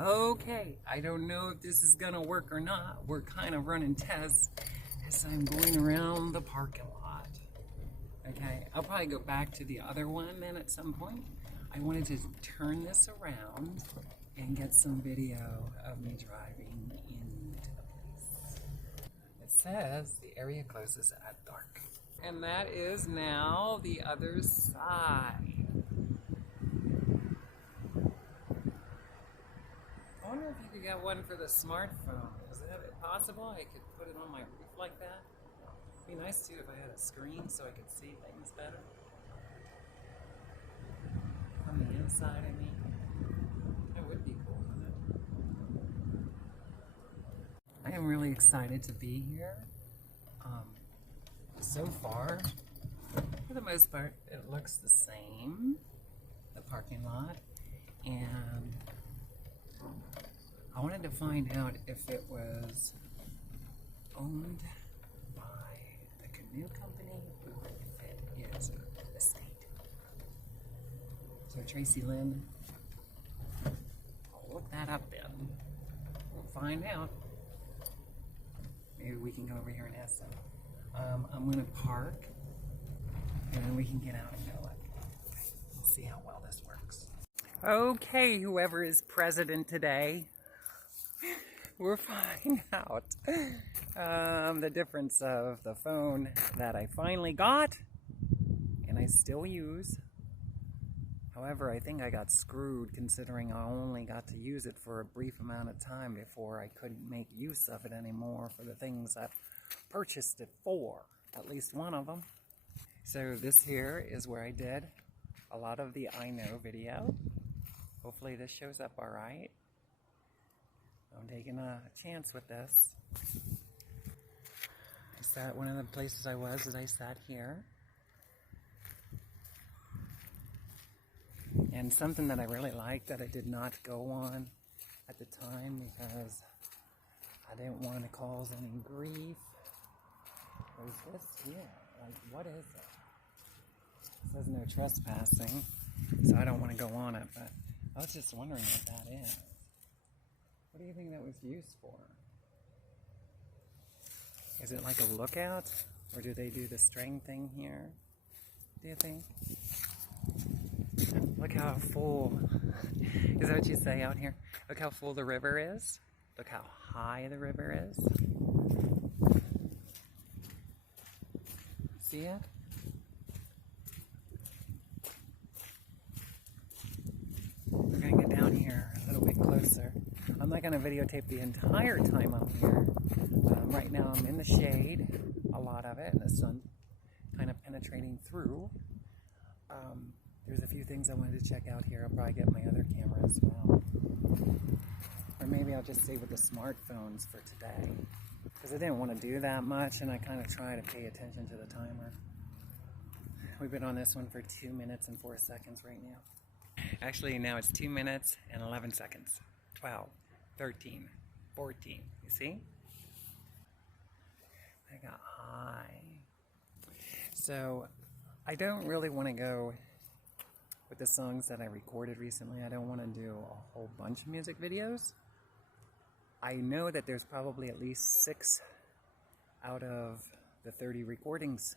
Okay, I don't know if this is gonna work or not. We're kind of running tests as I'm going around the parking lot. Okay, I'll probably go back to the other one then at some point. I wanted to turn this around and get some video of me driving into the place. It says the area closes at dark. And that is now the other side. I wonder if you could get one for the smartphone. Is that possible? I could put it on my roof like that? It'd be nice too if I had a screen so I could see things better. On the inside, I mean. That would be cool, wouldn't it? I am really excited to be here. So far, for the most part, it looks the same, the parking lot, and I wanted to find out if it was owned by a canoe company or if it is a state. So Tracilyn, I'll look that up then. We'll find out. Maybe we can go over here and ask them. I'm going to park and then we can get out and go look. We'll see how well this works. Okay, whoever is president today, we'll find out the difference of the phone that I finally got and I still use. However, I think I got screwed considering I only got to use it for a brief amount of time before I couldn't make use of it anymore for the things I purchased it for, at least one of them. So this here is where I did a lot of the I Know video. Hopefully this shows up all right. I'm taking a chance with this. I sat, one of the places I was is I sat here. And something that I really liked that I did not go on at the time because I didn't want to cause any grief was this here. Like, what is it? It says no trespassing, so I don't want to go on it, but I was just wondering what that is. What do you think that was used for? Is it like a lookout? Or do they do the string thing here? Do you think? Look how full, is that what you say out here? Look how full the river is. Look how high the river is. See it? We're gonna get down here a little bit closer. I'm not gonna videotape the entire time I'm here. Right now I'm in the shade, a lot of it, and the sun kind of penetrating through. There's a few things I wanted to check out here. I'll probably get my other camera as well. Or maybe I'll just stay with the smartphones for today. Because I didn't want to do that much and I kind of try to pay attention to the timer. We've been on this one for 2 minutes and 4 seconds right now. Actually now it's 2 minutes and 11 seconds. 12, 13, 14. You see? I got high. So I don't really want to go with the songs that I recorded recently. I don't want to do a whole bunch of music videos. I know that there's probably at least 6 out of the 30 recordings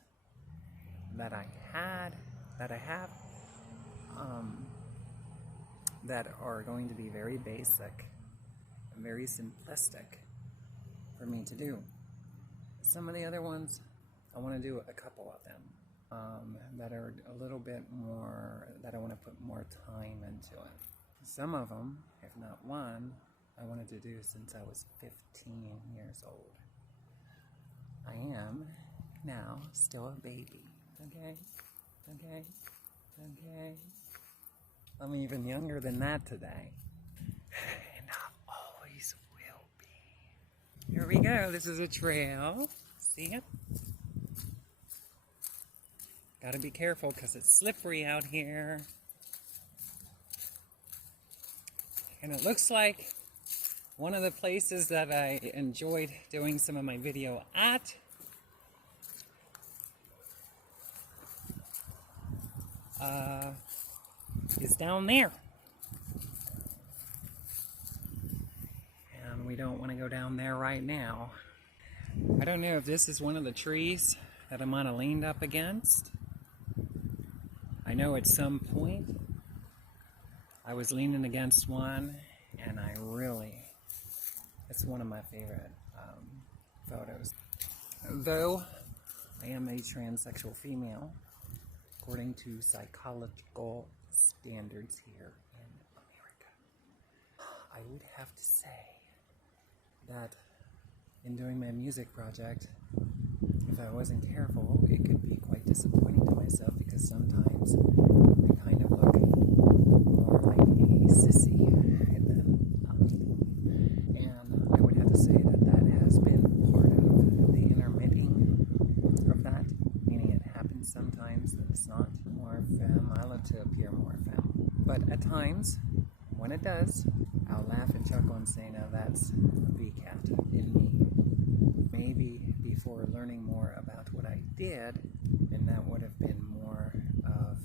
that I have, that are going to be very basic and very simplistic for me to do. Some of the other ones, I want to do a couple of them. That are a little bit more, that I want to put more time into it. Some of them, if not one, I wanted to do since I was 15 years old. I am now still a baby, okay? Okay? Okay? I'm even younger than that today. And I always will be. Here we go, this is a trail. See it? Gotta be careful because it's slippery out here. And it looks like one of the places that I enjoyed doing some of my video at is down there. don't want to go down there right now. I don't know if this is one of the trees that I might have leaned up against. I know at some point I was leaning against one, and it's one of my favorite photos. Though I am a transsexual female, according to psychological standards here in America, I would have to say that in doing my music project, if I wasn't careful, it could be quite disappointing to myself, because sometimes I kind of look more like a sissy and I would have to say that that has been part of the intermitting of that, meaning it happens sometimes that it's not more femme. I love to appear more femme, but at times when it does, I'll laugh and chuckle and say, now that's a V-cat in me. Maybe before learning more about what I did, and that would have been more of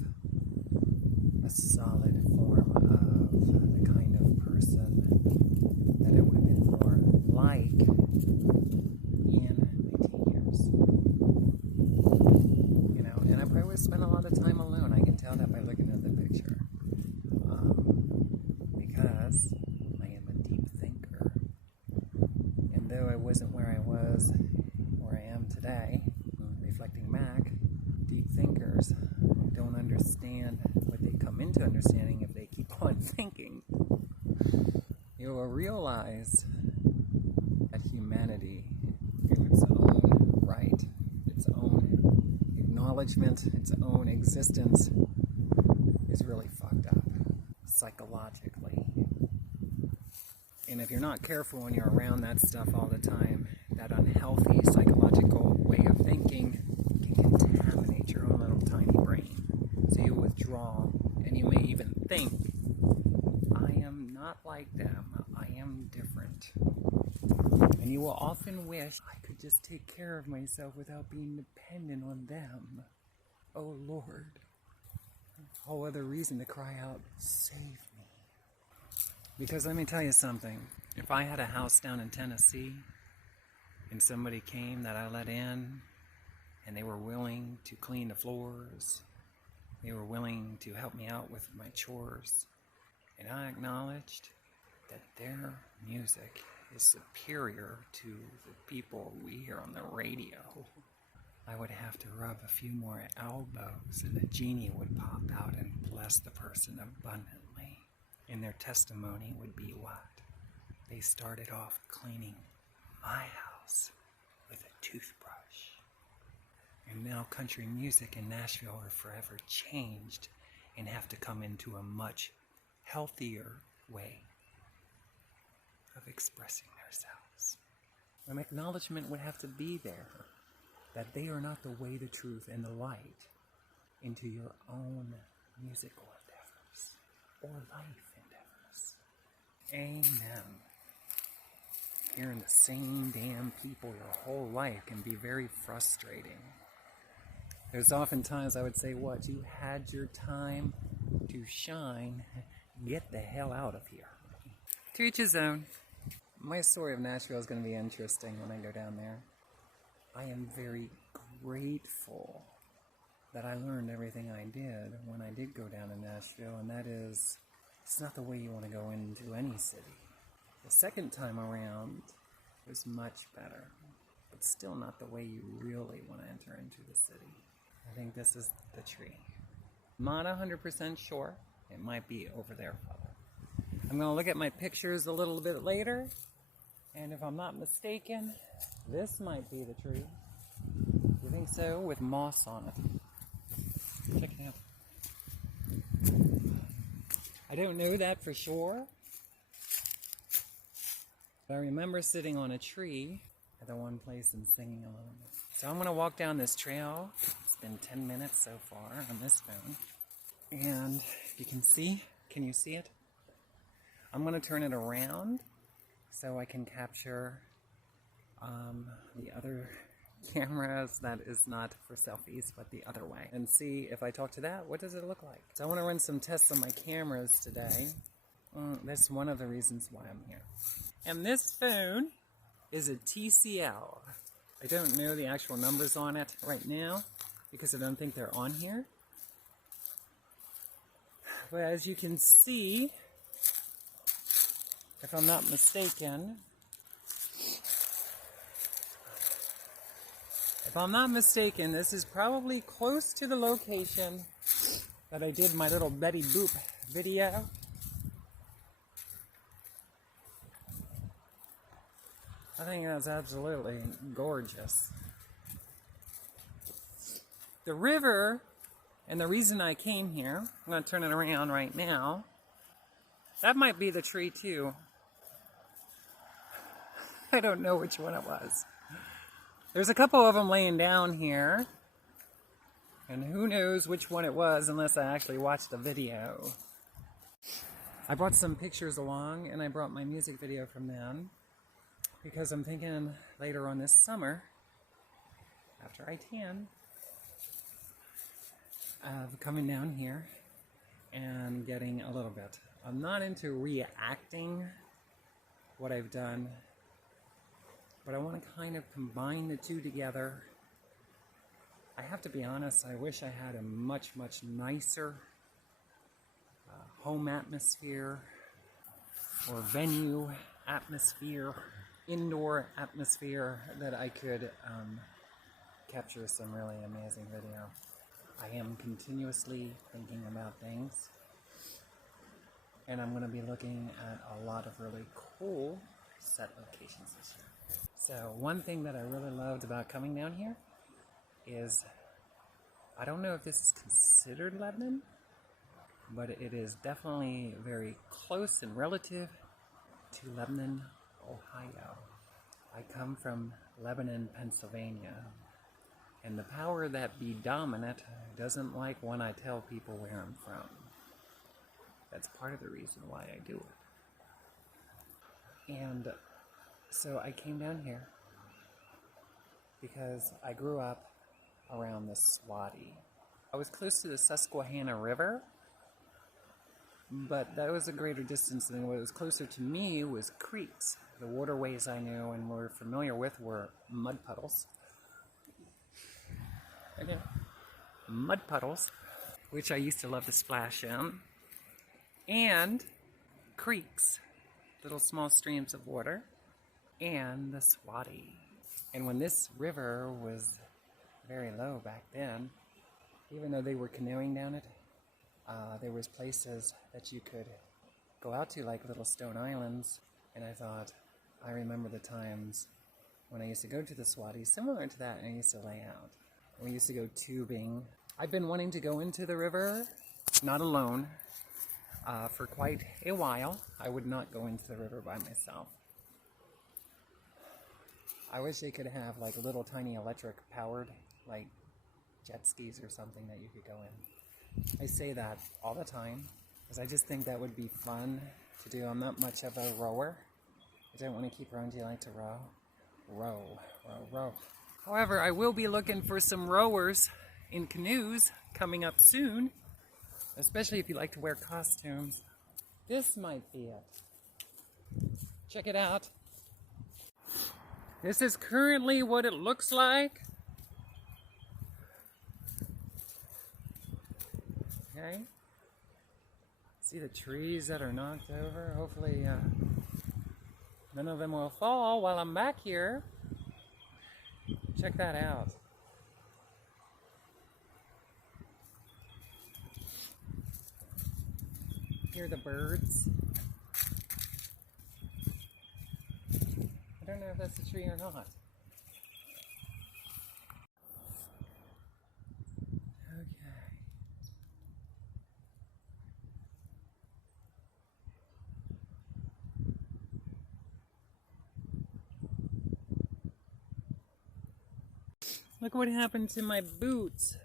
a solid form of the kind of person that it would have been more like in my teen years. You know, and I probably spent a lot of time alone. I can tell that by looking at the picture. Because I am a deep thinker. And though I wasn't where I am today, reflecting back, deep thinkers don't understand what they come into understanding if they keep on thinking. You will realize that humanity, in its own right, its own acknowledgement, its own existence, is really fucked up psychologically. And if you're not careful when you're around that stuff all the time, that unhealthy psychological way of thinking can contaminate your own little tiny brain. So you withdraw, and you may even think, I am not like them, I am different. And you will often wish I could just take care of myself without being dependent on them. Oh Lord. A whole other reason to cry out, save me. Because let me tell you something, if I had a house down in Tennessee and somebody came that I let in and they were willing to clean the floors, they were willing to help me out with my chores, and I acknowledged that their music is superior to the people we hear on the radio, I would have to rub a few more elbows and the genie would pop out and bless the person abundantly. And their testimony would be what? They started off cleaning my house with a toothbrush. And now country music in Nashville are forever changed and have to come into a much healthier way of expressing themselves. An acknowledgement would have to be there that they are not the way, the truth, and the light into your own musical endeavors or life endeavors. Amen. Hearing the same damn people your whole life can be very frustrating. There's oftentimes I would say, what, you had your time to shine, get the hell out of here. To each his own. My story of Nashville is going to be interesting when I go down there. I am very grateful that I learned everything I did when I did go down to Nashville, and that is, it's not the way you want to go into any city. The second time around was much better, but still not the way you really want to enter into the city. I think this is the tree. I'm not 100% sure. It might be over there further. I'm going to look at my pictures a little bit later, and if I'm not mistaken, this might be the tree. You think so? With moss on it. Check it out. I don't know that for sure, but I remember sitting on a tree at the one place and singing a little bit. So I'm going to walk down this trail. It's been 10 minutes so far on this phone. And you can you see it? I'm going to turn it around so I can capture the other cameras that is not for selfies, but the other way. And see if I talk to that, what does it look like? So I want to run some tests on my cameras today. That's one of the reasons why I'm here. And this phone is a TCL. I don't know the actual numbers on it right now because I don't think they're on here. But as you can see, if I'm not mistaken, this is probably close to the location that I did my little Betty Boop video. I think that's absolutely gorgeous. The river, and the reason I came here, I'm going to turn it around right now. That might be the tree too. I don't know which one it was. There's a couple of them laying down here. And who knows which one it was unless I actually watched the video. I brought some pictures along and I brought my music video from them. Because I'm thinking later on this summer, after I tan, of coming down here and getting a little bit. I'm not into reacting what I've done, but I want to kind of combine the two together. I have to be honest, I wish I had a much nicer home atmosphere or venue atmosphere, indoor atmosphere that I could capture some really amazing video. I am continuously thinking about things, and I'm going to be looking at a lot of really cool set locations this year. So one thing that I really loved about coming down here is, I don't know if this is considered Lebanon, but it is definitely very close and relative to Lebanon, Ohio. I come from Lebanon, Pennsylvania, and the power that be dominant doesn't like when I tell people where I'm from. That's part of the reason why I do it. And so I came down here because I grew up around the Swati. I was close to the Susquehanna River, but that was a greater distance than what was closer to me was creeks. The waterways I knew and were familiar with were mud puddles. Again, mud puddles, which I used to love to splash in, and creeks, little small streams of water, and the Swati. And when this river was very low back then, even though they were canoeing down it, there was places that you could go out to, like little stone islands. And I thought, I remember the times when I used to go to the Swati, similar to that, and I used to lay out. We used to go tubing. I've been wanting to go into the river, not alone, for quite a while. I would not go into the river by myself. I wish they could have like little tiny electric powered, like jet skis or something that you could go in. I say that all the time because I just think that would be fun to do. I'm not much of a rower. I don't want to keep rowing. Do you like to row? Row. However, I will be looking for some rowers in canoes coming up soon, especially if you like to wear costumes. This might be it. Check it out. This is currently what it looks like. Okay. See the trees that are knocked over? Hopefully none of them will fall while I'm back here. Check that out. Hear the birds. I don't know if that's a tree or not. Okay. Look what happened to my boots.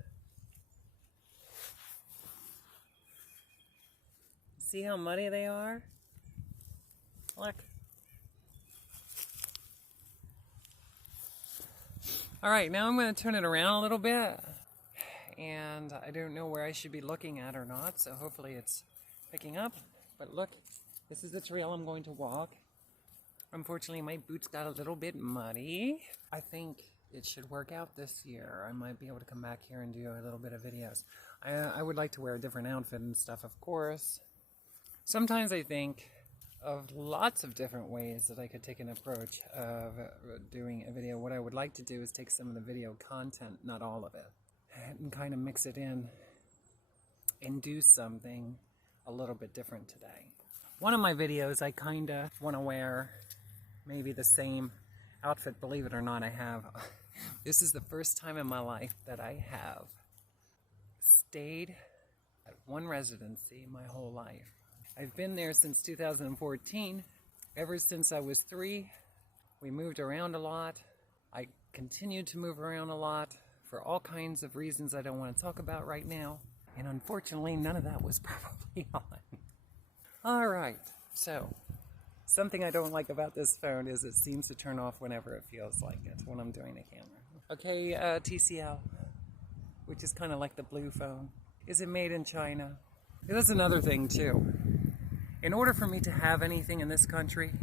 See how muddy they are? Look. Alright, now I'm going to turn it around a little bit. And I don't know where I should be looking at or not, so hopefully it's picking up. But look, This is the trail I'm going to walk. Unfortunately, my boots got a little bit muddy. I think it should work out this year. I might be able to come back here and do a little bit of videos. I would like to wear a different outfit and stuff, of course. Sometimes I think of lots of different ways that I could take an approach of doing a video. What I would like to do is take some of the video content, not all of it, and kind of mix it in and do something a little bit different today. One of my videos, I kind of want to wear maybe the same outfit. Believe it or not, I have. This is the first time in my life that I have stayed at one residency my whole life. I've been there since 2014. Ever since I was 3, we moved around a lot. I continued to move around a lot for all kinds of reasons I don't want to talk about right now. And unfortunately, none of that was probably on. All right, so something I don't like about this phone is it seems to turn off whenever it feels like it when I'm doing the camera. Okay, TCL, which is kind of like the blue phone. Is it made in China? That's another thing too. In order for me to have anything in this country,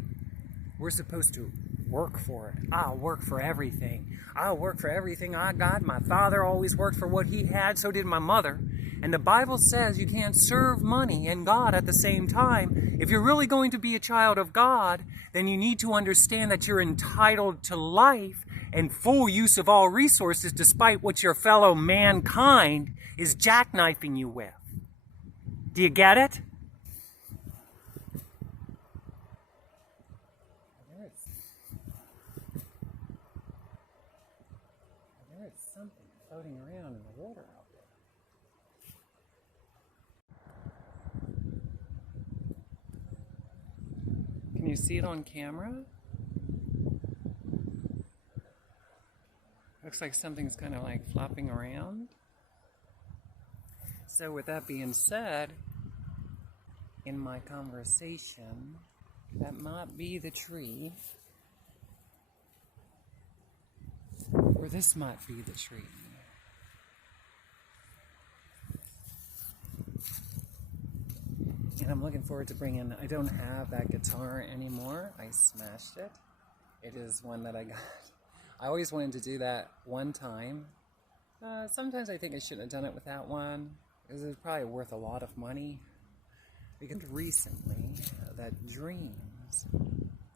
we're supposed to work for it. I'll work for everything. I'll work for everything I got. My father always worked for what he had, so did my mother. And the Bible says you can't serve money and God at the same time. If you're really going to be a child of God, then you need to understand that you're entitled to life and full use of all resources despite what your fellow mankind is jackknifing you with. Do you get it? There is something floating around in the water out there. Can you see it on camera? Looks like something's kind of like flopping around. So with that being said, in my conversation, that might be the tree, or this might be the tree. And I'm looking forward to bringing, I don't have that guitar anymore. I smashed it. It is one that I got. I always wanted to do that one time. Sometimes I think I shouldn't have done it with that one, because it's probably worth a lot of money. Because recently, that dreams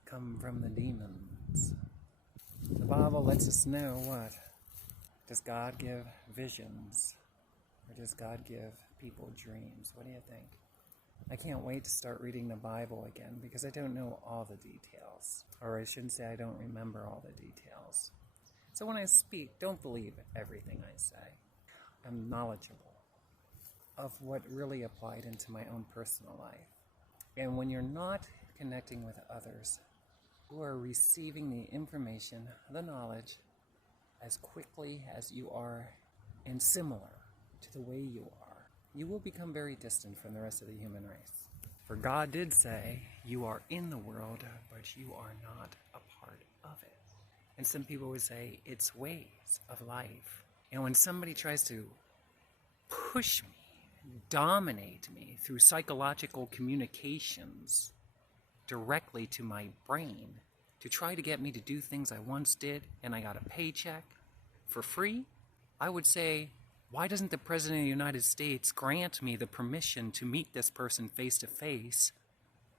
come from the demons. The Bible lets us know what? Does God give visions? Or does God give people dreams? What do you think? I can't wait to start reading the Bible again because I don't know all the details. Or I shouldn't say I don't remember all the details. So when I speak, don't believe everything I say. I'm knowledgeable of what really applied into my own personal life. And when you're not connecting with others who are receiving the information, the knowledge, as quickly as you are and similar to the way you are, you will become very distant from the rest of the human race. For God did say, you are in the world, but you are not a part of it. And some people would say, it's ways of life. And when somebody tries to push me, dominate me through psychological communications directly to my brain to try to get me to do things I once did and I got a paycheck for free, I would say, why doesn't the President of the United States grant me the permission to meet this person face to face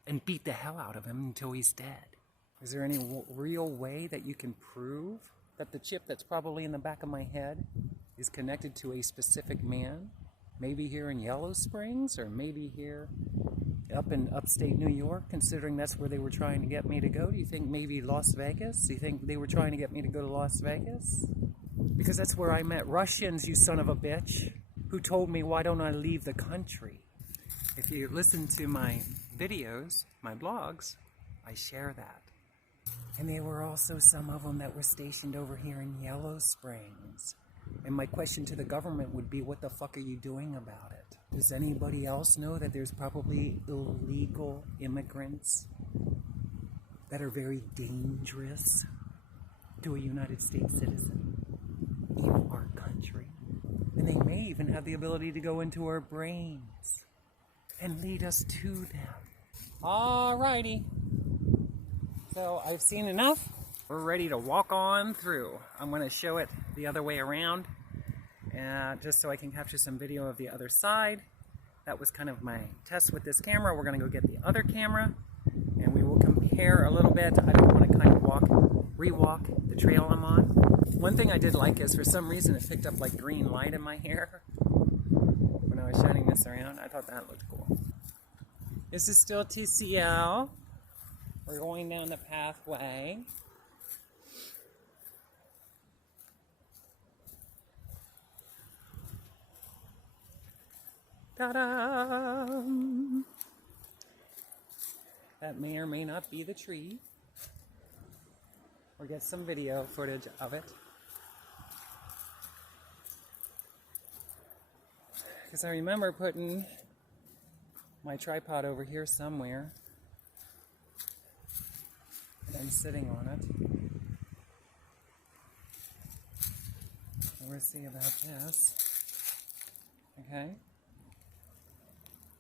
and beat the hell out of him until he's dead? Is there any real way that you can prove that the chip that's probably in the back of my head is connected to a specific man? Maybe here in Yellow Springs, or maybe here up in upstate New York, considering that's where they were trying to get me to go. Do you think maybe Las Vegas? Do you think they were trying to get me to go to Las Vegas? Because that's where I met Russians, you son of a bitch, who told me, why don't I leave the country? If you listen to my videos, my blogs, I share that. And there were also some of them that were stationed over here in Yellow Springs. And my question to the government would be, what the fuck are you doing about it? Does anybody else know that there's probably illegal immigrants that are very dangerous to a United States citizen in our country? And they may even have the ability to go into our brains and lead us to them. Alrighty. So I've seen enough. We're ready to walk on through. I'm going to show it the other way around, just so I can capture some video of the other side. That was kind of my test with this camera. We're going to go get the other camera, and we will compare a little bit. I don't want to kind of re-walk the trail I'm on. One thing I did like is for some reason it picked up like green light in my hair when I was shining this around. I thought that looked cool. This is still TCL. We're going down the pathway. Ta-da! That may or may not be the tree. Or get some video footage of it. Because I remember putting my tripod over here somewhere. And I'm sitting on it. So we'll see about this. Okay.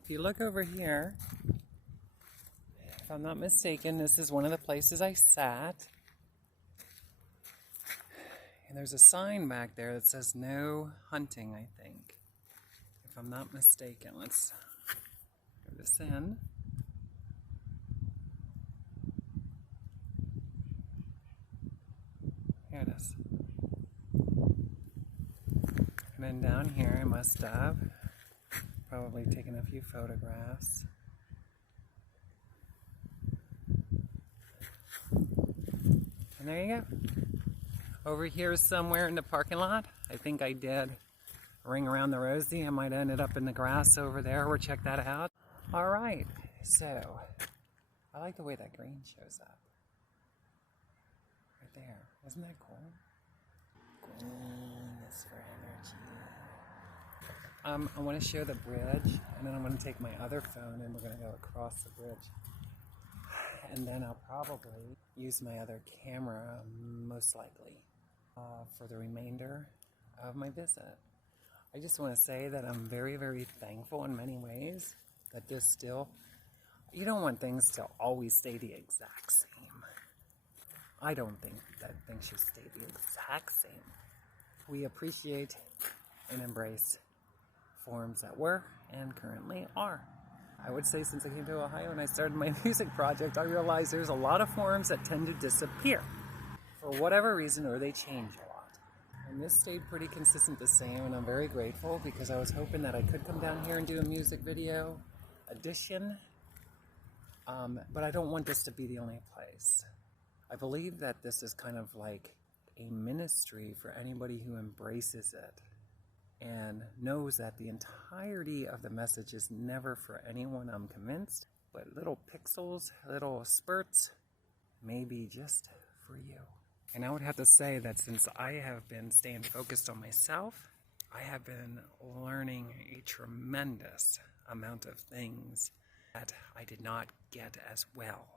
If you look over here, if I'm not mistaken, this is one of the places I sat. And there's a sign back there that says no hunting, I think. If I'm not mistaken. Let's go this in. Here it is. And then down here I must have probably taken a few photographs. And there you go. Over here somewhere in the parking lot, I think I did ring around the rosy. I might have ended up in the grass over there. We'll check that out. All right, so I like the way that green shows up. Right there. Isn't that cool? Green is for energy. I want to show the bridge, and then I'm going to take my other phone and we're going to go across the bridge. And then I'll probably use my other camera, most likely, for the remainder of my visit. I just want to say that I'm very, very thankful in many ways that there's still, you don't want things to always stay the exact same. I don't think that things should stay the exact same. We appreciate and embrace forms that were and currently are. I would say since I came to Ohio and I started my music project, I realized there's a lot of forms that tend to disappear for whatever reason, or they change a lot. And this stayed pretty consistent the same, and I'm very grateful because I was hoping that I could come down here and do a music video edition, but I don't want this to be the only place. I believe that this is kind of like a ministry for anybody who embraces it and knows that the entirety of the message is never for anyone, I'm convinced, but little pixels, little spurts, maybe just for you. And I would have to say that since I have been staying focused on myself, I have been learning a tremendous amount of things that I did not get as well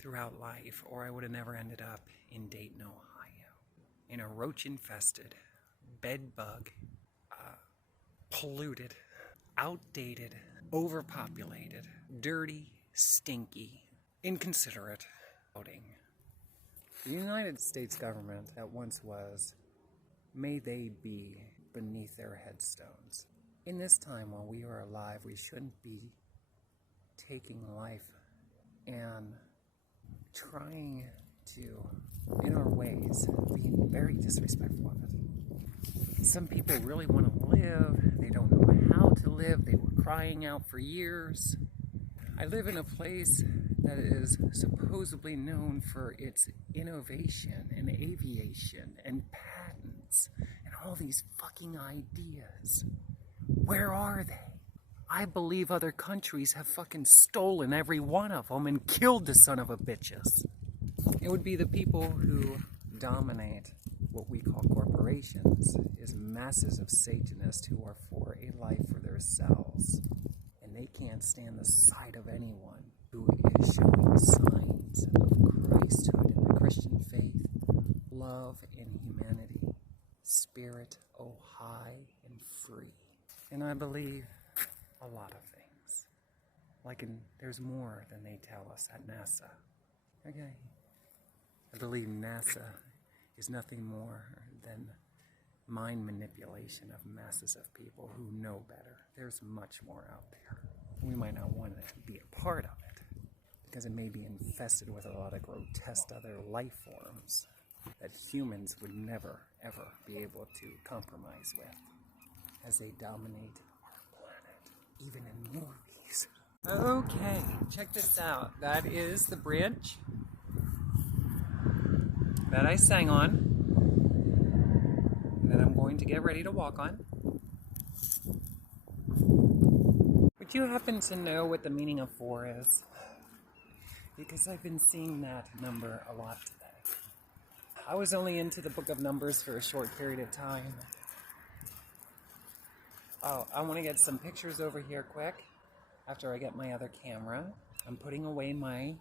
throughout life, or I would have never ended up in Dayton, Ohio, in a roach-infested, bed-bug, polluted, outdated, overpopulated, dirty, stinky, inconsiderate outing. The United States government that once was, may they be beneath their headstones. In this time while we are alive, we shouldn't be taking life and trying to, in our ways, being very disrespectful of it. Some people really want to live. They don't know how to live. They were crying out for years. I live in a place that is supposedly known for its innovation and aviation and patents and all these fucking ideas. Where are they? I believe other countries have fucking stolen every one of them and killed the son of a bitches. It would be the people who dominate what we call corporations, is masses of Satanists who are for a life for themselves. And they can't stand the sight of anyone who is showing signs of Christhood in the Christian faith, love and humanity, spirit, oh high and free. And I believe a lot of things. there's more than they tell us at NASA. Okay. I believe NASA is nothing more than mind manipulation of masses of people who know better. There's much more out there. We might not want to be a part of it because it may be infested with a lot of grotesque other life forms that humans would never, ever be able to compromise with as they dominate our planet, even in movies. Okay, check this out. That is the bridge that I sang on, and that I'm going to get ready to walk on. Would you happen to know what the meaning of 4 is? Because I've been seeing that number a lot today. I was only into the book of Numbers for a short period of time. Oh, I want to get some pictures over here quick after I get my other camera. I'm putting away my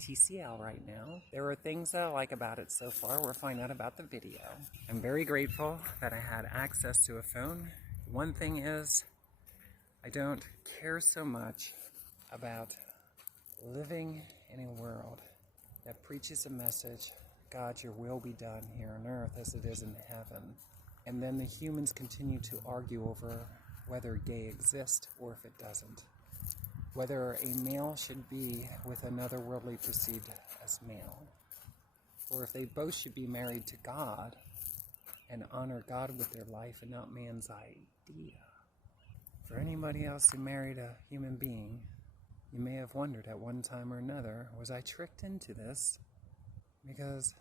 TCL right now. There are things that I like about it so far. We'll find out about the video. I'm very grateful that I had access to a phone. One thing is, I don't care so much about living in a world that preaches a message, God, your will be done here on earth as it is in heaven. And then the humans continue to argue over whether gay exists or if it doesn't. Whether a male should be with another worldly perceived as male, or if they both should be married to God and honor God with their life and not man's idea. For anybody else who married a human being, you may have wondered at one time or another, was I tricked into this? Because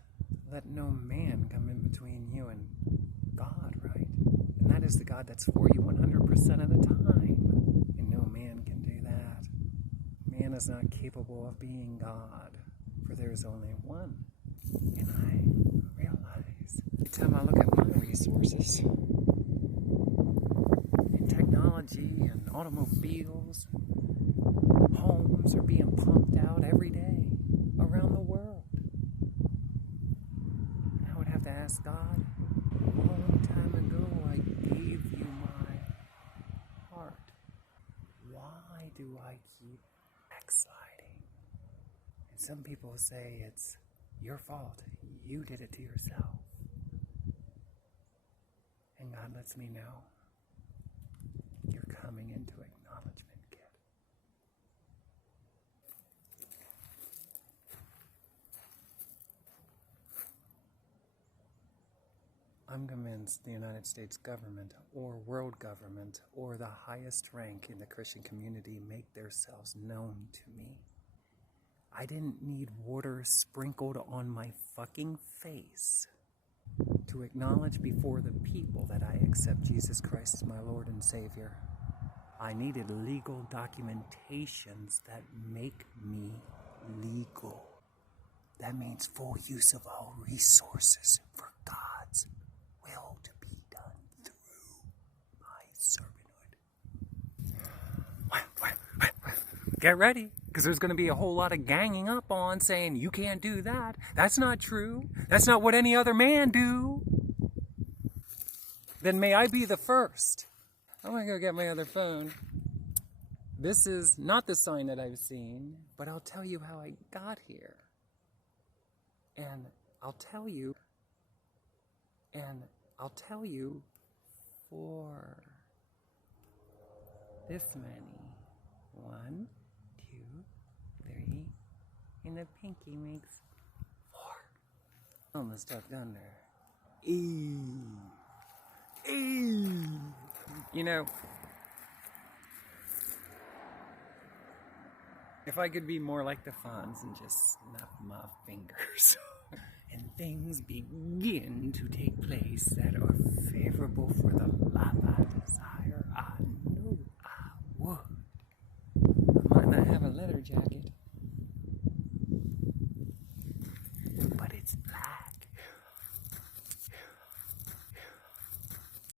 let no man come in between you and God, right? And that is the God that's for you 100% of the time. And no man can do that. Man is not capable of being God, for there is only one. And I realize every time I look at my resources, in technology and automobiles, homes are being pumped out every day around the world. And I would have to ask God, a long time ago I gave you my heart. Why do I keep backsliding? And some people say it's your fault. You did it to yourself. And God lets me know you're coming into acknowledgement, kid. I'm convinced the United States government or world government or the highest rank in the Christian community make themselves known to me. I didn't need water sprinkled on my fucking face to acknowledge before the people that I accept Jesus Christ as my Lord and Savior. I needed legal documentations that make me legal. That means full use of all resources for God's will to be done through my servanthood. Get ready, because there's going to be a whole lot of ganging up on saying, you can't do that. That's not true. That's not what any other man do. Then may I be the first. I'm going to go get my other phone. This is not the sign that I've seen, but I'll tell you how I got here. And I'll tell you for this many. 1, 2, 3, and the pinky makes 4. Almost stuff down there. You know, if I could be more like the Fonz and just snap my fingers and things begin to take place that are favorable for the life I desire, I know I would.